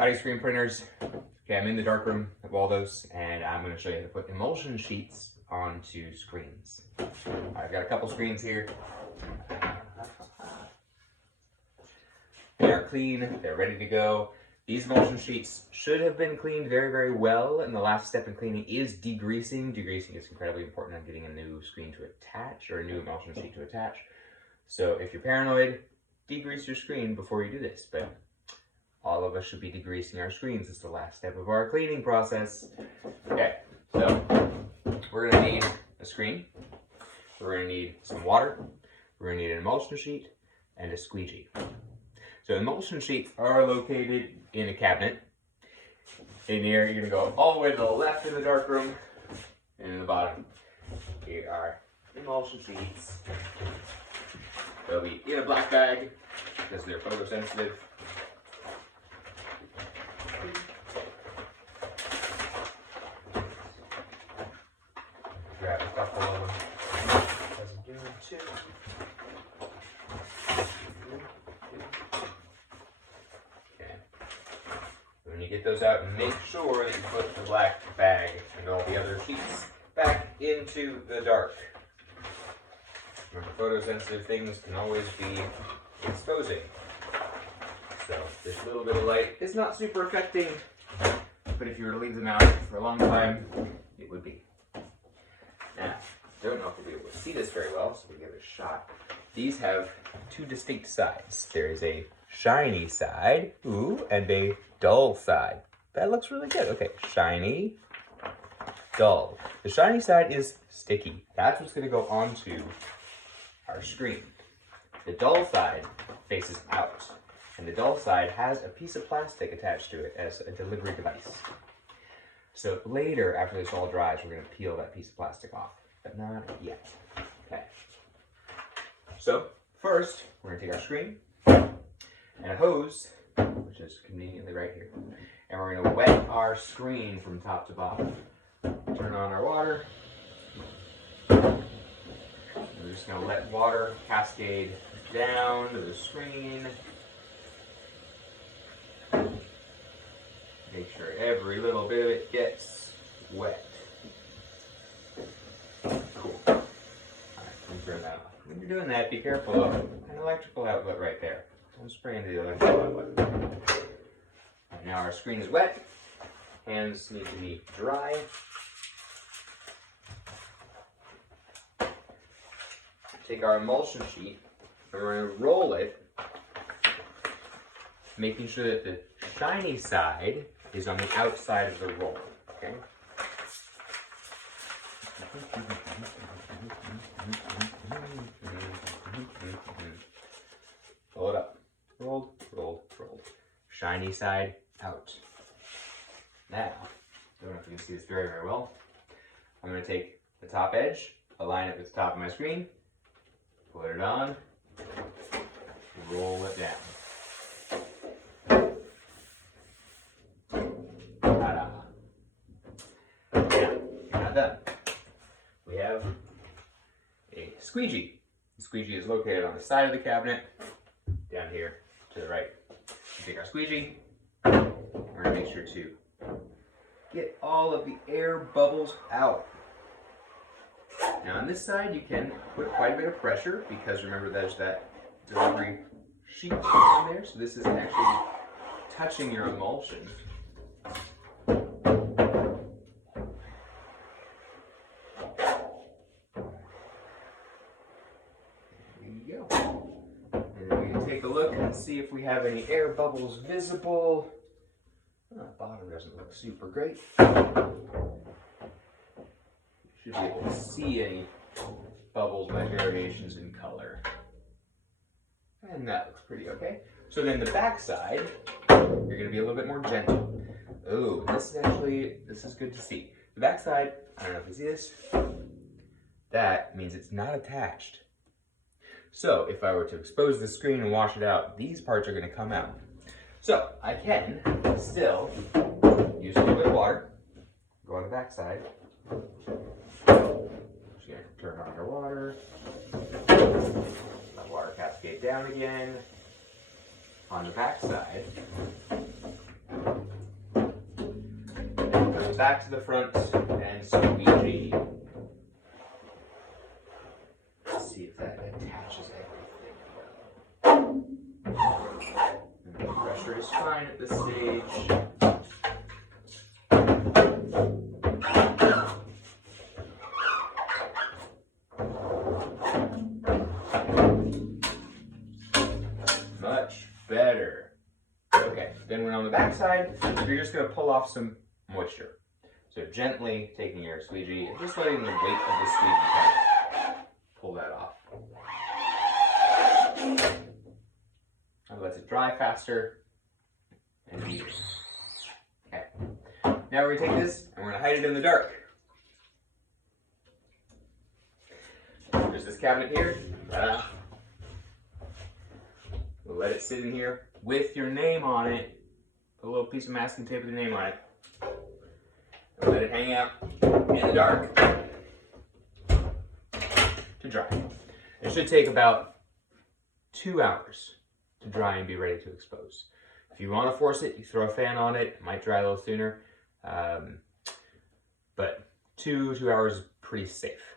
audio screen printers. Okay, I'm in the darkroom of all those, and I'm going to show you how to put emulsion sheets onto screens. I've got a couple screens here. They are clean, they're ready to go. These emulsion sheets should have been cleaned very, very well, and the last step in cleaning is degreasing. Degreasing is incredibly important on getting a new screen to attach, or a new emulsion sheet to attach. So if you're paranoid, degrease your screen before you do this, but all of us should be degreasing our screens. It's the last step of our cleaning process. Okay, so we're gonna need a screen, we're gonna need some water, we're gonna need an emulsion sheet, and a squeegee. So emulsion sheets are located in a cabinet. In here, you're gonna go all the way to the left in the darkroom, and in the bottom, here are emulsion sheets. They'll be in a black bag because they're photosensitive. Grab a couple of them. Doesn't do too. Okay. When you get those out, make sure that you put the black bag and all the other sheets back into the dark. Remember, photosensitive things can always be exposing. So this little bit of light is not super affecting, but if you were to leave them out for a long time, it would be. Now, don't know if we'll be able to see this very well, so we'll give it a shot. These have two distinct sides. There is a shiny side, ooh, and a dull side. That looks really good. Okay, shiny, dull. The shiny side is sticky. That's what's going to go onto our screen. The dull side faces out, and the dull side has a piece of plastic attached to it as a delivery device. So later, after this all dries, we're going to peel that piece of plastic off, but not yet. Okay. So first, we're going to take our screen and a hose, which is conveniently right here, and we're going to wet our screen from top to bottom. Turn on our water. We're just going to let water cascade down to the screen. Make sure every little bit of it gets wet. Cool. Alright, turn that off. When you're doing that, be careful of an electrical outlet right there. Don't spray into the electrical outlet. Right, now our screen is wet. Hands need to be dry. Take our emulsion sheet and we're going to roll it, making sure that the shiny side is on the outside of the roll, okay? Roll it up. Rolled, rolled, rolled. Shiny side out. Now, I don't know if you can see this very, very well. I'm going to take the top edge, align it with the top of my screen, put it on, roll it down. Ta-da. Now, you're not done. We have a squeegee. The squeegee is located on the side of the cabinet, down here to the right. We take our squeegee, we're going to make sure to get all of the air bubbles out. Now on this side, you can put quite a bit of pressure because remember there's that delivery sheet on there, so this isn't actually touching your emulsion. There you go. And then we can take a look and see if we have any air bubbles visible. The bottom doesn't look super great. Should be able to see any bubbles by variations in color. And that looks pretty okay. So then the back side, you're going to be a little bit more gentle. Oh, this is good to see. The back side, I don't know if you see this, that means it's not attached. So if I were to expose the screen and wash it out, these parts are going to come out. So I can still use a little bit of water, go on the back side. Just going to turn on our water. Let water cascade down again. On the back side, back to the front and squeegee. Let's see if that attaches everything well. And the pressure is fine at this stage. Much better. Okay, then when on the back side, you're just going to pull off some moisture. So gently taking your squeegee and just letting the weight of the squeegee kind of pull that off. That lets it dry faster and easier. Okay. Now we're going to take this and we're going to hide it in the dark. There's this cabinet here. We'll let it sit in here with your name on it. Put a little piece of masking tape with your name on it. And let it hang out in the dark to dry. It should take about 2 hours to dry and be ready to expose. If you want to force it, you throw a fan on it. It might dry a little sooner. But 2 hours is pretty safe.